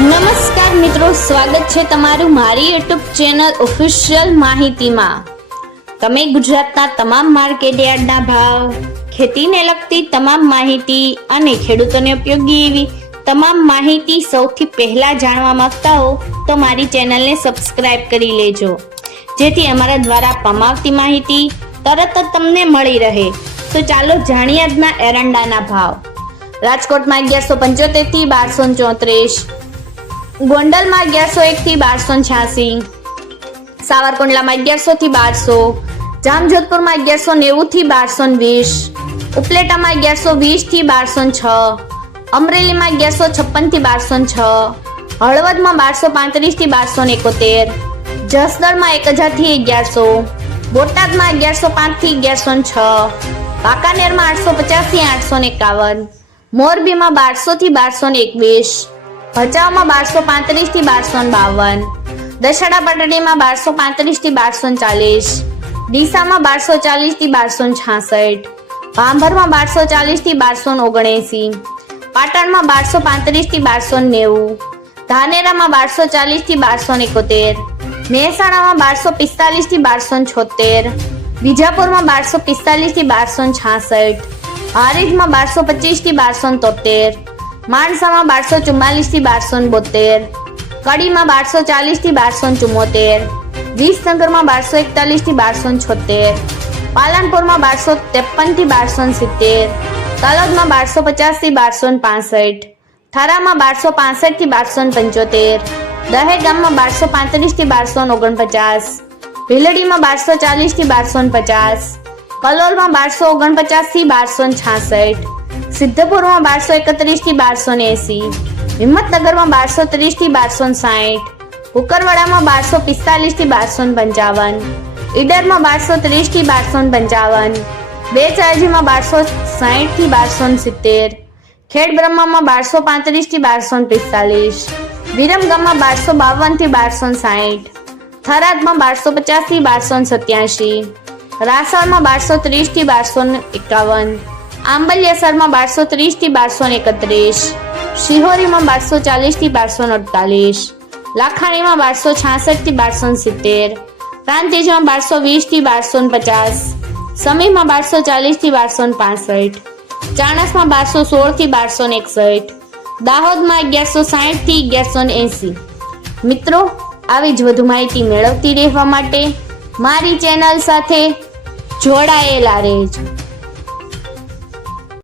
નમસ્કાર મિત્રો, સ્વાગત છે તમારું મારી યુટ્યુબ ચેનલ ઓફિશિયલ માહિતીમાં। તમે ગુજરાતના તમામ માર્કેટ યાર્ડના ભાવ, ખેતીને લગતી તમામ માહિતી અને ખેડૂતોને ઉપયોગી એવી તમામ માહિતી સૌથી પહેલા જાણવા માંગતા હો તો મારી ચેનલને સબસ્ક્રાઇબ કરી લેજો, જેથી અમારા દ્વારા આપવામાં આવતી માહિતી તરત જ તમને મળી રહે। તો ચાલો જાણીએ આજના એરંડાના ભાવ। રાજકોટમાં 1175 થી 1234, ગોંડલમાં 1101 થી 1286, સાવરકુંડલામાં 1100 થી 1200, જામજોધપુરમાં 1190 થી 1220, ઉપલેટામાં 1120 થી 1206, અમરેલીમાં 1156 થી 1206, હળવદમાં 1235 થી 1271, જસદણમાં 1000 થી 1100, બોટાદમાં 1105 થી 1106, વાંકાનેરમાં 850 થી 851, મોરબીમાં 1200 થી 1221, ભચાઉમાં 1235 થી 1252, દશેડા પાટડીમાં 1235 થી 1240, ડીસામાં 1240 થી 1266, ભાંભરમાં 1240 થી 1279, પાટણમાં 1235 થી 1290, ધાનેરામાં 1240 થી 1271, મહેસાણામાં 1245 થી 1276, બીજાપુરમાં 1245 થી 1266, હારીજમાં 1225 થી 1273, માણસામાં 1244 થી 1272, કડીમાં 1240 થી 1274, વિસનગરમાં 1241 થી 1276, પાલનપુરમાં 1253 થી 1270, તલોદમાં 1250 થી 1265, થરામાં 1265 થી 1275, દહેગામમાં 1235 થી 1249, ભીલડીમાં 1240 થી 1250, કલોલમાં 1249 થી 1266, સિદ્ધપુરમાં 1231 થી 1280, હિંમતનગરમાં 1230 થી 1260, કુકરવાડામાં 1245 થી 1255, ઈડરમાં 1230 થી 1255, બેચરાજીમાં 1260 થી 1270, ખેડબ્રહ્મામાં 1235 થી 1245, વિરમગામમાં 1252 થી 1260, થરાદમાં 1250 થી 1287, રાસણમાં 1230 થી 1251, આંબલિયાસરમાં 1230 થી 1231, શિહોરીમાં 1240 થી 1248, લાખાણીમાં 1266 થી 1270, પ્રાંતિજમાં 1220 થી 1250, સમીમાં 1240 થી 1265, ચાણસમાં 1216 થી 1261, દાહોદમાં 1160 થી 1180। મિત્રો, આવી જ વધુ માહિતી મેળવતી રહેવા માટે મારી ચેનલ સાથે જોડાયેલા રહેજો।